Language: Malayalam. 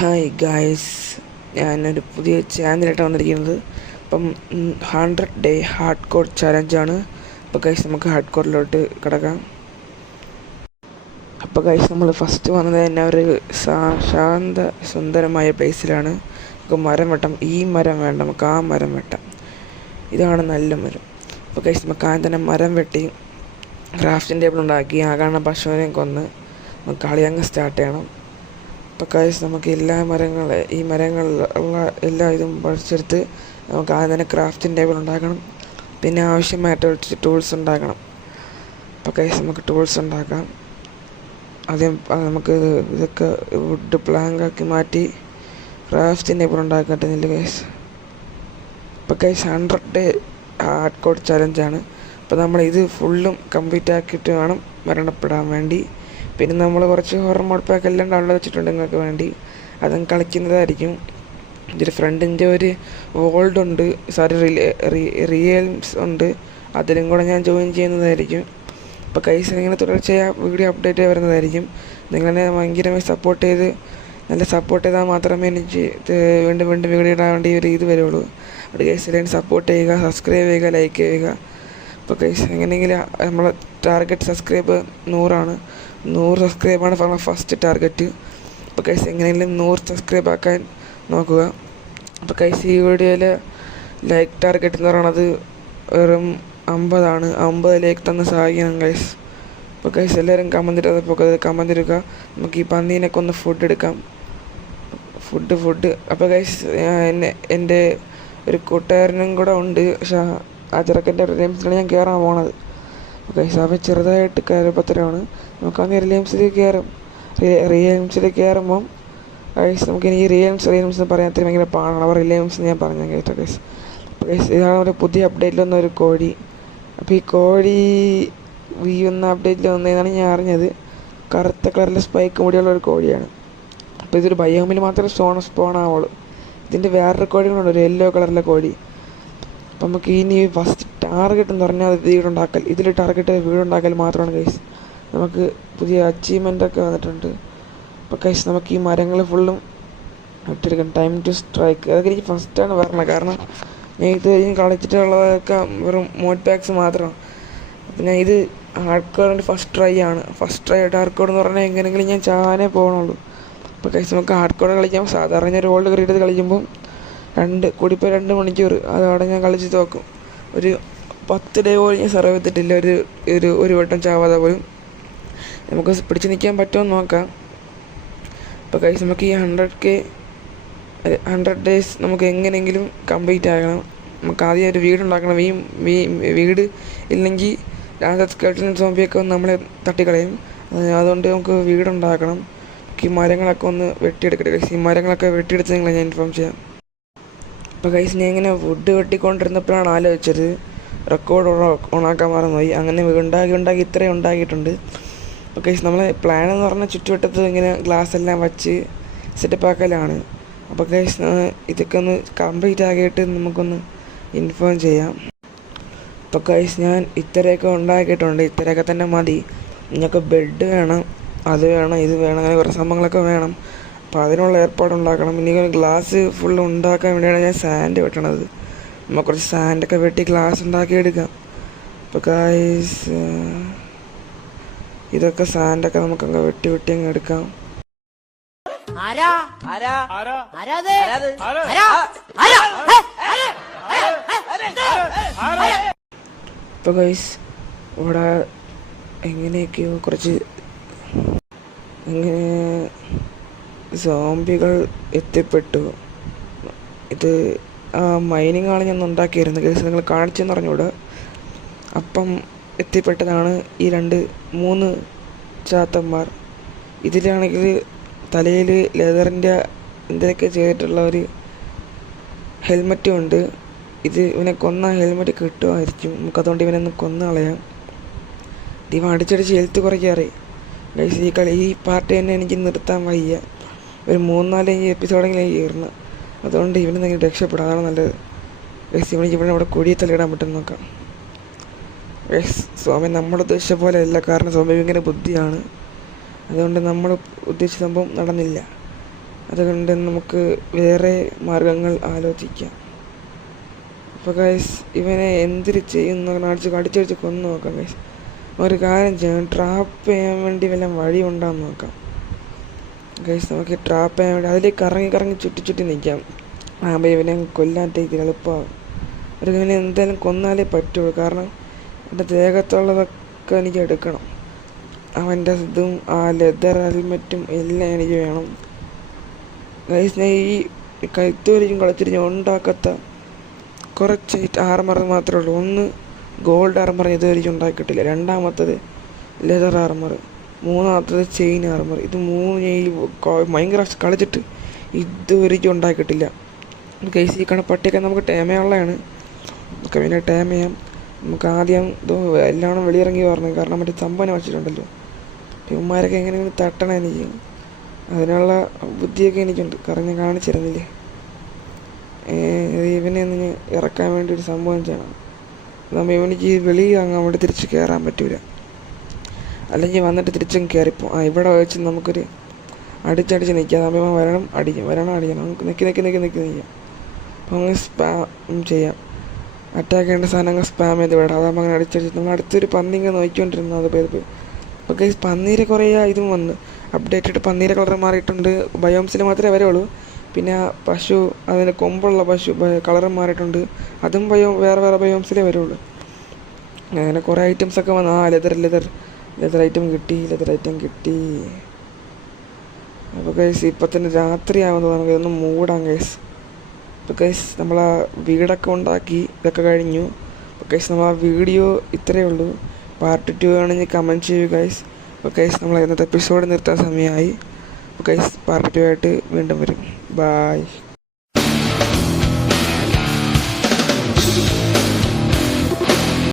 ഹായ് ഗായ്സ്, ഞാനൊരു പുതിയ ചാനലായിട്ട് വന്നിരിക്കുന്നത്. അപ്പം 100 ഡേ ഹാർഡ് കോർ ചാലഞ്ചാണ്. അപ്പോൾ ഗൈസ് നമുക്ക് ഹാർഡ് കോറിലോട്ട് കിടക്കാം. അപ്പോൾ ഗൈസ് നമ്മൾ ഫസ്റ്റ് വന്നത് തന്നെ ഒരു ശാന്ത സുന്ദരമായ പ്ലേസിലാണ്. നമുക്ക് മരം വെട്ടാം. ഈ മരം വേണ്ട, നമുക്ക് ആ മരം വെട്ടാം. ഇതാണ് നല്ല മരം. അപ്പോൾ ഗൈസ് നമുക്ക് ആദ്യം തന്നെ മരം വെട്ടി ക്രാഫ്റ്റിംഗ് ടേബിൾ ഉണ്ടാക്കി ആ പശുവിനെ കൊന്ന് നമുക്ക് കളി അങ്ങ് സ്റ്റാർട്ട് ചെയ്യണം. അപ്പോൾ ഗൈസ് നമുക്ക് ഈ മരങ്ങളിലുള്ള എല്ലാ ഇതും പറിച്ചെടുത്ത് നമുക്ക് ആദ്യം തന്നെ ക്രാഫ്റ്റിംഗ് ടേബിൾ ഉണ്ടാക്കണം. പിന്നെ ആവശ്യമായിട്ട് ടൂൾസ് ഉണ്ടാക്കണം. അപ്പോൾ ഗൈസ് നമുക്ക് ടൂൾസ് ഉണ്ടാക്കാം. ആദ്യം നമുക്ക് ഇതൊക്കെ വുഡ് പ്ലാങ്കാക്കി മാറ്റി ക്രാഫ്റ്റിംഗ് ടേബിൾ ഉണ്ടാക്കാൻ പറ്റുന്നില്ല ഗൈസ്. അപ്പോൾ ഗൈസ് 100 ഡേ ഹാർഡ് കോർ ചലഞ്ചാണ്. അപ്പോൾ നമ്മൾ ഇത് ഫുള്ളും കംപ്ലീറ്റ് ആക്കിയിട്ട് വേണം മരണപ്പെടാൻ വേണ്ടി. പിന്നെ നമ്മൾ കുറച്ച് ഹൊറർ മോഡ് പാക്ക് എല്ലാം ഡൗൺലോഡ് വെച്ചിട്ടുണ്ട് നിങ്ങൾക്ക് വേണ്ടി. അതും കളിക്കുന്നതായിരിക്കും. ഇതിൽ ഫ്രണ്ടിൻ്റെ ഒരു വോൾഡ് ഉണ്ട്, റിയൽസ് ഉണ്ട്, അതിലും കൂടെ ഞാൻ ജോയിൻ ചെയ്യുന്നതായിരിക്കും. അപ്പോൾ കൈസ് ഇങ്ങനെ തുടർച്ചയായി വീഡിയോ അപ്ഡേറ്റ് വരുന്നതായിരിക്കും. നിങ്ങളെ ഭയങ്കരമായി സപ്പോർട്ട് ചെയ്താൽ മാത്രമേ എനിക്ക് വീണ്ടും വീഡിയോ ഇടാൻ വേണ്ടി ഒരു ഇത് വരുള്ളൂ. അത് കൈസ് എല്ലാവരും സപ്പോർട്ട് ചെയ്യുക, സബ്സ്ക്രൈബ് ചെയ്യുക, ലൈക്ക് ചെയ്യുക. അപ്പോൾ കൈസ് എങ്ങനെയെങ്കിലും നമ്മളെ ടാർഗറ്റ് സബ്സ്ക്രൈബ് 100 സബ്സ്ക്രൈബാണ് ഫസ്റ്റ് ടാർഗറ്റ്. അപ്പോൾ കൈസ് എങ്ങനെയെങ്കിലും 100 സബ്സ്ക്രൈബ് ആക്കാൻ നോക്കുക. അപ്പോൾ കൈസ് ഈ വീഡിയോയിൽ ലൈക്ക് ടാർഗറ്റ് എന്ന് പറയുന്നത് വെറും 50 50 ലൈക്ക് തന്ന് സഹായിക്കണം ഗൈസ്. അപ്പോൾ ഗൈസ് എല്ലാവരും കമന്റ് ഇടുക. നമുക്ക് ഈ പന്നീനൊക്കെ ഒന്ന് ഫുഡ് എടുക്കാം. ഫുഡ് അപ്പോൾ ഗൈസ് എൻ്റെ ഒരു കൂട്ടുകാരനും കൂടെ ഉണ്ട്. പക്ഷേ ആ ചെറുക്കൻ്റെ റിലയൻസിലാണ് ഞാൻ കയറാൻ പോണത്. ഗൈസ് അവ ചെറുതായിട്ട് കയറപ്പത്തരമാണ്. നമുക്കന്ന് റിലയൻസിൽ കയറുമ്പം ഗൈസ് നമുക്കിനി ഈ റിലയൻസ് എന്ന് പറയാൻ അത്രയും ഭയങ്കര പാടാണ്. അവർ റിലയൻസ് ഞാൻ പറഞ്ഞു കേട്ടോ ഗൈസ്. അപ്പോൾ ഗൈസ് ഇതാണ് ഒരു പുതിയ അപ്ഡേറ്റിൽ വന്ന ഒരു കോഴി. അപ്പോൾ ഈ കോഴി വന്ന അപ്ഡേറ്റിൽ വന്നതെന്നാണ് ഞാൻ അറിഞ്ഞത്. കറുത്ത കളറിലെ സ്പൈക്ക് മുടിയുള്ള ഒരു കോഴിയാണ്. അപ്പോൾ ഇതൊരു ബയോമിൽ മാത്രമേ സ്പോൺ ആവുള്ളൂ. ഇതിൻ്റെ വേറൊരു കോഴികളുണ്ട്, ഒരു യെല്ലോ കളറിലെ കോഴി. അപ്പം നമുക്ക് ഇനി ഫസ്റ്റ് ടാർഗറ്റ് എന്ന് പറഞ്ഞാൽ വീടുണ്ടാക്കൽ. ഇതിൽ ടാർഗറ്റ് വീടുണ്ടാക്കൽ മാത്രമാണ് ഗൈസ്. നമുക്ക് പുതിയ അച്ചീവ്മെൻ്റൊക്കെ വന്നിട്ടുണ്ട്. അപ്പോൾ ഗൈസ് നമുക്ക് ഈ മരങ്ങൾ ഫുള്ളും വെട്ടിയെടുക്കാം. ടൈം ടു സ്ട്രൈക്ക് അതൊക്കെ എനിക്ക് ഫസ്റ്റാണ് പറഞ്ഞത്. കാരണം ഞാൻ ഇതുവരെയും കളിച്ചിട്ടുള്ളതൊക്കെ വെറും മോഡ് പാക്സ് മാത്രമാണ്. അപ്പോൾ ഞാൻ ഇത് ഹാർഡ് കോറിൻ്റെ ഫസ്റ്റ് ട്രൈ ഹാർഡ് കോഡ് എന്ന് പറഞ്ഞാൽ എങ്ങനെയെങ്കിലും ഞാൻ ചാനേ പോകണുള്ളൂ. അപ്പോൾ ഗൈസ് നമുക്ക് ഹാർഡ് കോഡ് കളിക്കാം. സാധാരണ ഞാൻ റോൾഡ് കയറിയിട്ട് കളിക്കുമ്പം 2 മണിക്കൂർ അതവിടെ ഞാൻ കളിച്ച് നോക്കും. ഒരു 10 ഡേ പോലും ഞാൻ സർവൈവ് ചെയ്തിട്ടില്ല, ഒരു വട്ടം ചാവാതെ പോലും. നമുക്ക് പിടിച്ച് നിൽക്കാൻ പറ്റുമെന്ന് നോക്കാം. അപ്പോൾ ഗൈസ് നമുക്ക് ഈ 100 ഡേയ്സ് നമുക്ക് എങ്ങനെയെങ്കിലും കംപ്ലീറ്റ് ആകണം. നമുക്ക് ആദ്യം ഒരു വീടുണ്ടാക്കണം. വീട് ഇല്ലെങ്കിൽ സ്കെൽറ്റൻ സോംബിയൊക്കെ ഒന്ന് നമ്മളെ തട്ടിക്കളയും. അതുകൊണ്ട് നമുക്ക് വീടുണ്ടാക്കണം. ഈ മരങ്ങളൊക്കെ ഒന്ന് വെട്ടിയെടുക്കട്ടെ ഗൈസ്. ഈ മരങ്ങളൊക്കെ വെട്ടിയെടുത്ത് നിങ്ങളെ ഞാൻ ഇൻഫോം ചെയ്യാം. അപ്പോൾ ഗൈസ് ഞാൻ ഇങ്ങനെ വുഡ് വെട്ടിക്കൊണ്ടിരുന്നപ്പോഴാണ് ആലോചിച്ചത് റെക്കോർഡ് ഓണാക്കാൻ മറന്നുപോയി. അങ്ങനെ ഉണ്ടാക്കി ഇത്രയും ഉണ്ടാക്കിയിട്ടുണ്ട്. അപ്പോൾ ഗൈസ് നമ്മളെ പ്ലാൻ എന്ന് പറഞ്ഞാൽ ചുറ്റുവട്ടത്ത് ഇങ്ങനെ ഗ്ലാസ് എല്ലാം വച്ച് സെറ്റപ്പ് ആക്കലാണ്. അപ്പോൾ ഗൈസ് ഇതൊക്കെ ഒന്ന് കംപ്ലീറ്റ് ആക്കിയിട്ട് നമുക്കൊന്ന് ഇൻഫോം ചെയ്യാം. അപ്പോൾ ഗൈസ് ഞാൻ ഇത്രയൊക്കെ ഉണ്ടാക്കിയിട്ടുണ്ട്. ഇത്രയൊക്കെ തന്നെ മതി. നിങ്ങൾക്ക് ബെഡ് വേണം, അത് വേണം, ഇത് വേണം, അങ്ങനെ കുറേ സംഭവങ്ങളൊക്കെ വേണം. അപ്പോൾ അതിനുള്ള ഏർപ്പാടുണ്ടാക്കണം. ഇനി ഗ്ലാസ് ഫുള്ള് ഉണ്ടാക്കാൻ വേണ്ടിയാണ് ഞാൻ സാൻഡ് വെട്ടണത്. നമ്മൾ കുറച്ച് സാൻഡൊക്കെ വെട്ടി ഗ്ലാസ് ഉണ്ടാക്കിയെടുക്കാം. അപ്പോൾ ഗൈസ് ഇതൊക്കെ സാൻഡൊക്കെ നമുക്കങ്ങ് വെട്ടി അങ്ങ് എടുക്കാം. ഇപ്പോൾ ഗൈസ് ഇവിടെ എങ്ങനെയൊക്കെയോ കുറച്ച് സോംബികൾ എത്തിപ്പെട്ടു. ഇത് മൈനിങ് ആണ് ഞാൻ ഉണ്ടാക്കിയിരുന്നത് ഗൈസ്. നിങ്ങൾ കാണിച്ചെന്ന് പറഞ്ഞുകൂടെ. അപ്പം എത്തിപ്പെട്ടതാണ് ഈ 3 ചാത്തന്മാർ. ഇതിലാണെങ്കിൽ തലയിൽ ലെതറിൻ്റെ എന്തൊക്കെ ചെയ്തിട്ടുള്ള ഒരു ഹെൽമറ്റും ഉണ്ട്. ഇവനെ കൊന്ന ഹെൽമെറ്റ് കിട്ടുമായിരിക്കും. നമുക്കതുകൊണ്ട് ഇവനൊന്ന് കൊന്നു കളയാം. ഇവ അടിച്ചടിച്ച് ഹെൽത്ത് കുറയ്ക്കാറേ ഗൈസ്. ഈ പാർട്ടി തന്നെ എനിക്ക് നിർത്താൻ വയ്യ. ഒരു 3-4 എപ്പിസോഡെങ്കിലും കയറണം. അതുകൊണ്ട് ഇവനെന്തെങ്കിലും രക്ഷപ്പെടാം, അതാണ് നല്ലത് ഗൈസ്. ഇവിടെ കൊടിയെ തലയിടാൻ പറ്റും നോക്കാം ഗൈസ്. സ്വാമി നമ്മൾ ഉദ്ദേശിച്ച പോലെ അല്ല. കാരണം സ്വാമി ഇങ്ങനെ ബുദ്ധിയാണ്. അതുകൊണ്ട് നമ്മൾ ഉദ്ദേശിച്ച സംഭവം നടന്നില്ല. അതുകൊണ്ട് നമുക്ക് വേറെ മാർഗങ്ങൾ ആലോചിക്കാം. അപ്പോൾ ഗൈസ് ഇവനെ എന്തിരി ചെയ്യുന്ന കടിച്ചടിച്ച് കൊന്നു നോക്കാം ഗൈസ്. ഒരു കാര്യം ചെയ്യാം, ട്രാപ്പ് ചെയ്യാൻ വേണ്ടി വല്ല വഴി ഉണ്ടാകുന്ന നോക്കാം ഗൈസ്. നമുക്ക് ട്രാപ്പ് ചെയ്യാൻ വേണ്ടി അതിലേക്ക് കറങ്ങി ചുറ്റി നിൽക്കാം. അപ്പോൾ ഇവനെ കൊല്ലാറ്റേക്ക് എളുപ്പമാകും. ഇവനെ എന്തായാലും കൊന്നാലേ പറ്റുള്ളൂ, കാരണം എൻ്റെ ദേഹത്തുള്ളതൊക്കെ എനിക്ക് എടുക്കണം. അവൻ്റെ ഇതും ആ ലെതർ ഹെൽമെറ്റും എല്ലാം എനിക്ക് വേണം ഗൈസ്. ഞാൻ ഈ കൈത്തോരിക്കും കളിച്ചിട്ട് ഉണ്ടാക്കാത്ത കുറച്ച് ആർമർ മാത്രമേ ഉള്ളൂ. ഒന്ന് ഗോൾഡ് ആർമർ ഇതുവരെയും ഉണ്ടാക്കിയിട്ടില്ല, രണ്ടാമത്തത് ലെതർ ആർമർ, മൂന്നാമത്തത് ചെയിൻ ആർമർ. ഇത് മൂന്ന് ഞാൻ ഭയങ്കര കളിച്ചിട്ട് ഇതുവരെയും ഉണ്ടാക്കിയിട്ടില്ല ഗൈസ്. ഈ പട്ടിയൊക്കെ നമുക്ക് ടേമയുള്ളതാണ്, നമുക്ക് പിന്നെ ടേം ചെയ്യാം. നമുക്ക് ആദ്യം ഇത് എല്ലാം വെളിയിറങ്ങി പറഞ്ഞു, കാരണം മറ്റേ ചമ്പന വെച്ചിട്ടുണ്ടല്ലോ. ഇവന്മാരൊക്കെ എങ്ങനെയെങ്കിലും തട്ടണം എനിക്ക്, അതിനുള്ള ബുദ്ധിയൊക്കെ എനിക്കുണ്ട്, കാരണം ഞാൻ കാണിച്ചിരുന്നില്ലേ. ഇവനെ ഒന്ന് ഞാൻ ഇറക്കാൻ വേണ്ടി ഒരു സംഭവം ചെയ്യണം. അതാകുമ്പോൾ ഇവനിക്ക് വെളിയിൽ അങ്ങ് അവിടെ തിരിച്ച് കയറാൻ പറ്റൂല, അല്ലെങ്കിൽ വന്നിട്ട് തിരിച്ചും കയറിപ്പോൾ ഇവിടെ വെച്ച് നമുക്കൊരു അടിച്ചടിച്ച് നിൽക്കാം. അതാകുമ്പോൾ ഇവൻ വരണം അടിക്കണം, നമുക്ക് നിൽക്കാം. അപ്പോൾ അങ്ങ് സ്പാം ചെയ്യാം, അറ്റാക്ക് ചെയ്യേണ്ട സാധനങ്ങൾ സ്പാം ചെയ്ത് വിടാം. അതാകുമ്പോൾ അങ്ങനെ അടിച്ചടിച്ച് നമ്മൾ അടുത്തൊരു പന്നിങ്ങ് നോക്കിക്കൊണ്ടിരുന്നു. അത് പേര് ഓക്കെ. പന്നീരെ കുറേ ഇതും വന്ന് അപ്ഡേറ്റഡ് പന്നീരെ കളർ മാറിയിട്ടുണ്ട്. ബയോംസിൽ മാത്രമേ വരുള്ളൂ. പിന്നെ പശു, അതിന് കൊമ്പുള്ള പശു കളറും മാറിയിട്ടുണ്ട്, അതും വേറെ ബയോംസിലേ വരുള്ളൂ. അങ്ങനെ കുറേ ഐറ്റംസൊക്കെ വന്നു. ലെതർ ഐറ്റം കിട്ടി. അപ്പോൾ ഗൈസ് ഇപ്പം തന്നെ രാത്രി ആവുന്നത്, നമുക്ക് ഇതൊന്ന് മൂടാം ഗൈസ്. അപ്പോൾ ഗൈസ് നമ്മൾ ആ വീടൊക്കെ ഉണ്ടാക്കി ഇതൊക്കെ കഴിഞ്ഞു. അപ്പോൾ ഗൈസ് നമ്മൾ ആ വീഡിയോ ഇത്രയേ ഉള്ളൂ. പാർട്ട് 2 ആണെങ്കിൽ കമൻറ്റ് ചെയ്യൂ ഗൈസ്. അപ്പോൾ ഗൈസ് നമ്മൾ ഇന്നത്തെ എപ്പിസോഡ് നിർത്താൻ സമയമായി. അപ്പോൾ ഗൈസ് പാർട്ട് 2 ആയിട്ട് വീണ്ടും വരും. ബായ്.